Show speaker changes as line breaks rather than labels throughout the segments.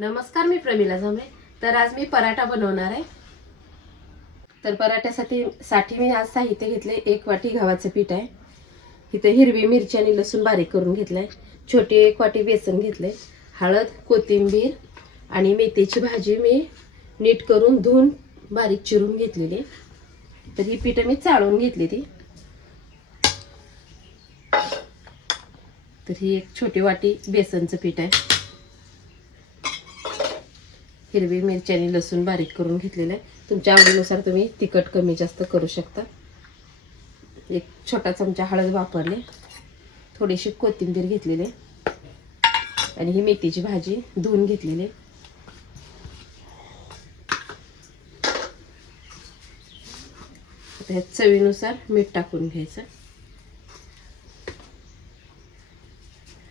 नमस्कार मी प्रमिला झांबरे तर आज मी पराठा बनवणार आहे. तर पराठ्यासाठी साठी मी आज साहित्य घेतले एक वाटी गव्हाचं पीठ आहे. इथे हिरवी मिरची आणि लसूण बारीक करून घेतलाय. छोटी एक वाटी बेसन घेतले हळद कोथिंबीर आणि मेथीची भाजी मी नीट करून धुवून बारीक चिरून घेतलेली तर ही पीठ मी चाळून घेतली ती. तर ही एक छोटी वाटी बेसनचं पीठ आहे. हिरवी मिरची आणि लसूण बारीक करून घेतलेलं आहे. तुमच्या आवडीनुसार तुम्ही तिखट कमी जास्त करू शकता. एक छोटा चमचा हळद वापरले. थोडीशी कोथिंबीर घेतलेली आहे. आणि ही मेथीची भाजी धुवून घेतलेली आहे. चवीनुसार मीठ टाकून घ्यायचं.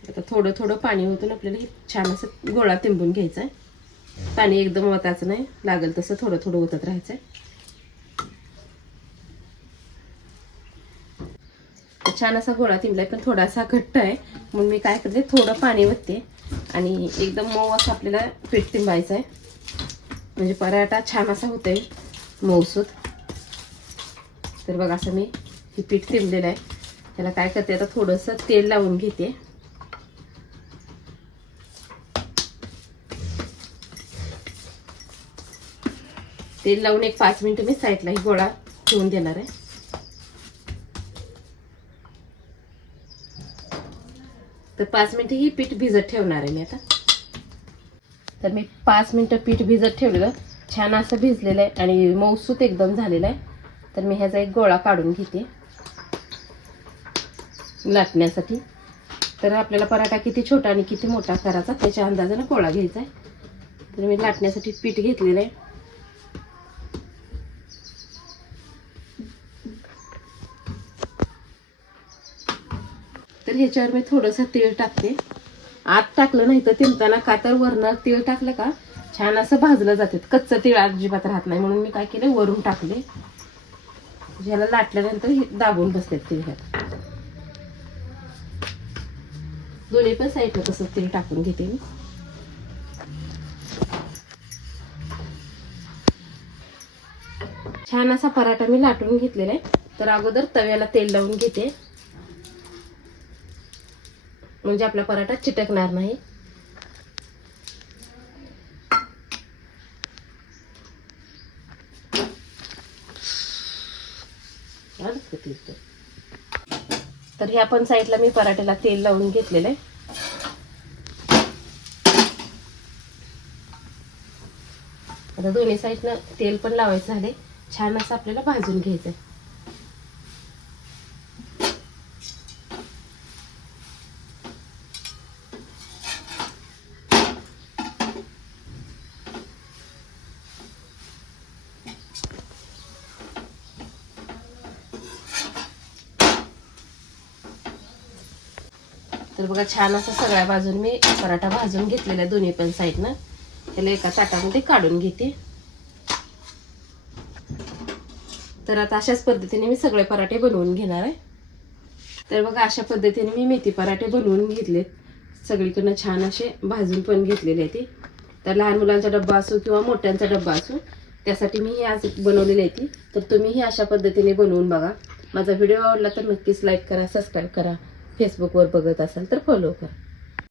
आता थोडं थोडं पाणी होतं आपल्याला हे छान असं गोळा तिंबून घ्यायचा आहे. पाणी एकदम ओतायचं नाही. लागेल तसं थोडं थोडं ओतत राहायचं छान असा गोळा तिंबलाय पण थोडासा घट्ट आहे. म्हणून मी काय करते थोडं पाणी ओतते. आणि एकदम मऊ असं आपल्याला पीठ तिंबायचं आहे म्हणजे पराठा छान असा होतोय मऊसूत. तर बघा असं मी हे पीठ तिंबलेलं आहे. त्याला काय करते आता थोडंसं तेल लावून घेते. तेल लावून एक पाच मिनटं मी साईडला ही गोळा ठेवून देणार आहे. तर पाच मिनटं ही पीठ भिजत ठेवणार आहे मी आता. तर मी पाच मिनटं पीठ भिजत ठेवलेलं छान असं भिजलेलं आहे आणि मऊसूत एकदम झालेलं आहे. तर मी ह्याचा एक गोळा काढून घेते. लाटण्यासाठी. तर आपल्याला पराठा किती छोटा आणि किती मोठा करायचा त्याच्या अंदाजानं गोळा घ्यायचा आहे. तर मी लाटण्यासाठी पीठ घेतलेलं आहे. तर ह्याच्यावर मी थोडंसं तेल टाकते. आत टाकलं नाही तर तिमताना का तर वरनं तेल टाकलं का छान असं भाजलं जाते. कच्चं तेळ अजिबात राहत नाही. म्हणून मी काय केलं वरून टाकले. ह्याला लाटल्यानंतर हे दाबून बसते तेल ह्यात. दोन्ही पण साईडला तसं तेल टाकून घेते मी. छान असा पराठा मी लाटून घेतलेला आहे. तर अगोदर तव्याला तेल लावून घेते. म्हणजे आपला पराठा चिटकणार नाही. तर? तर ह्या पण साईडला मी पराठ्याला तेल लावून घेतलेलं आहे. आता दोन्ही साईडनं तेल पण लावायचं झाले छान असं आपल्याला भाजून घ्यायचं आहे तर बघा छान असं सगळ्या बाजून मी पराठा भाजून घेतलेला आहे दोन्ही पण साईडनं त्याला एका ताटामध्ये काढून घेते. तर आता अशाच पद्धतीने मी सगळे पराठे बनवून घेणार आहे. तर बघा अशा पद्धतीने मी मेथी पराठे बनवून घेतलेत. सगळीकडनं छान असे भाजून पण घेतलेले आहे ते. तर लहान मुलांचा डब्बा असो किंवा मोठ्यांचा डब्बा असो त्यासाठी मी ही आज बनवलेली आहे ती. तर तुम्हीही अशा पद्धतीने बनवून बघा. माझा व्हिडिओ आवडला तर नक्कीच लाईक करा सबस्क्राईब करा. फेसबुकवर बघत असाल तर फॉलो करा